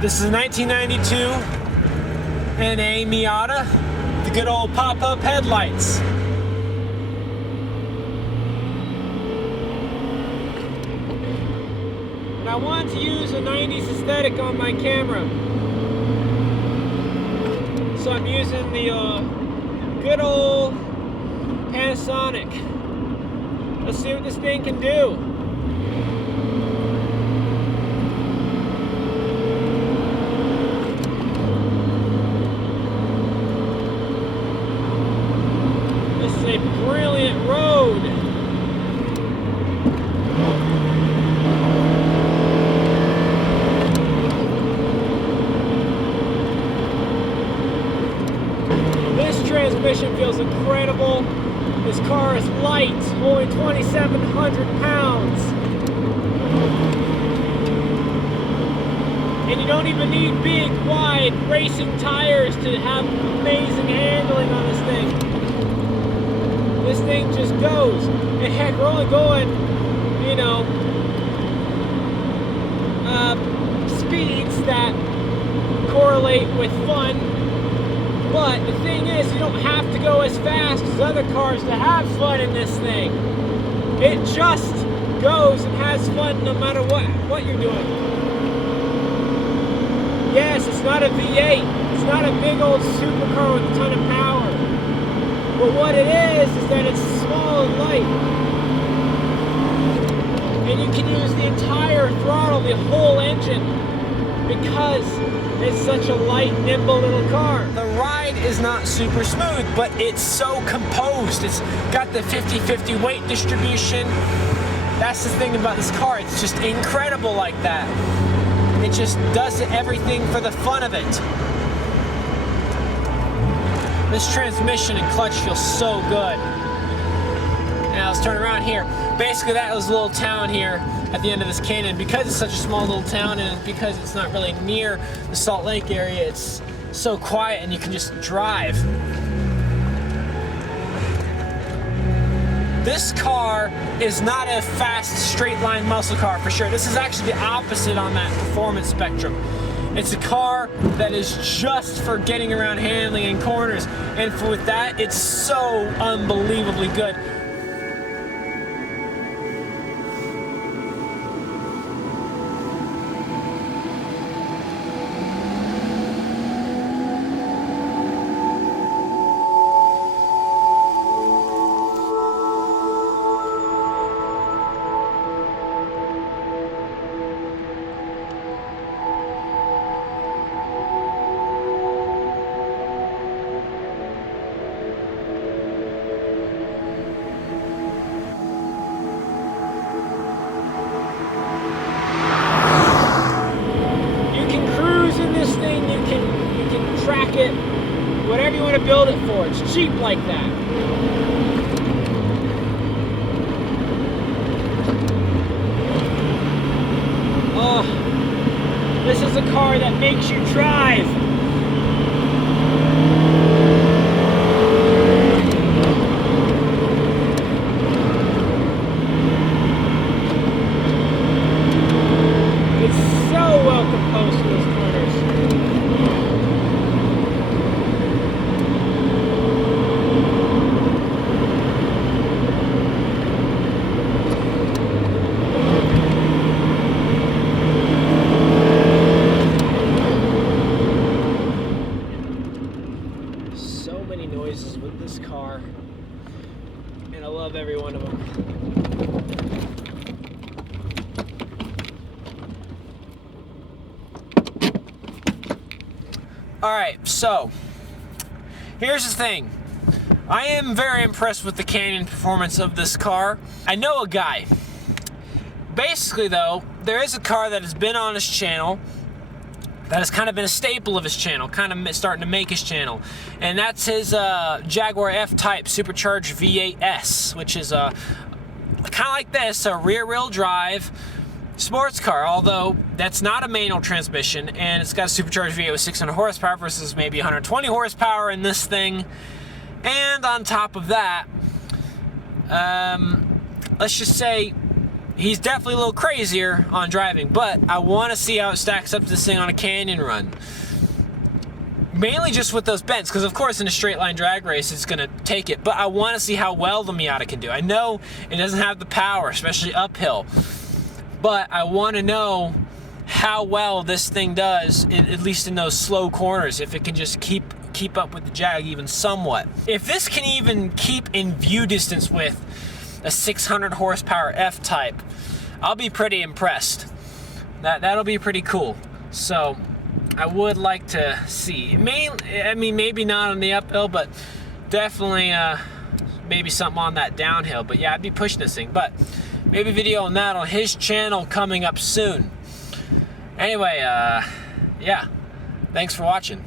This is a 1992 NA Miata, the good old pop-up headlights. And I wanted to use a 90s aesthetic on my camera. So I'm using the good old Panasonic. Let's see what this thing can do. This is a brilliant road. This transmission feels incredible. This car is light, only 2,700 pounds. And you don't even need big, wide racing tires to have amazing handling on this thing. This thing just goes. And heck, we're only going, you know, speeds that correlate with fun. But the thing is, you don't have to go as fast as other cars to have fun in this thing. It just goes and has fun no matter what you're doing. Yes, it's not a V8. It's not a big old supercar with a ton of power. But what it is that it's small and light. And you can use the entire throttle, the whole engine, because it's such a light, nimble little car. The ride is not super smooth, but it's so composed. It's got the 50-50 weight distribution. That's the thing about this car. It's just incredible like that. It just does everything for the fun of it. This transmission and clutch feels so good. Now let's turn around here. Basically that was a little town here at the end of this canyon. Because it's such a small little town and because it's not really near the Salt Lake area, it's so quiet and you can just drive. This car is not a fast straight line muscle car for sure. This is actually the opposite on that performance spectrum. It's a car that is just for getting around handling in corners, and with that it's so unbelievably good. Track it, whatever you want to build it for. It's cheap like that. Oh, this is a car that makes you drive. It's so well composed for those corners. Noises with this car, and I love every one of them. Alright, so here's the thing. I am very impressed with the Canyon performance of this car. I know a guy. Basically though, there is a car that has been on his channel that has kind of been a staple of his channel, kind of starting to make his channel. And that's his Jaguar F-Type Supercharged V8S, which is kind of like this, a rear-wheel drive sports car, although that's not a manual transmission, and it's got a supercharged V8 with 600 horsepower versus maybe 120 horsepower in this thing. And on top of that, let's just say He's definitely a little crazier on driving, but I want to see how it stacks up to this thing on a canyon run. Mainly just with those bends, because of course in a straight line drag race it's going to take it, but I want to see how well the Miata can do. I know it doesn't have the power, especially uphill, but I want to know how well this thing does, at least in those slow corners, if it can just keep up with the Jag even somewhat. If this can even keep in view distance with a 600 horsepower F-Type, I'll be pretty impressed. That'll be pretty cool. So I would like to see. I mean, maybe not on the uphill, but definitely maybe something on that downhill. But yeah, I'd be pushing this thing. But maybe a video on that on his channel coming up soon. Anyway, yeah, thanks for watching.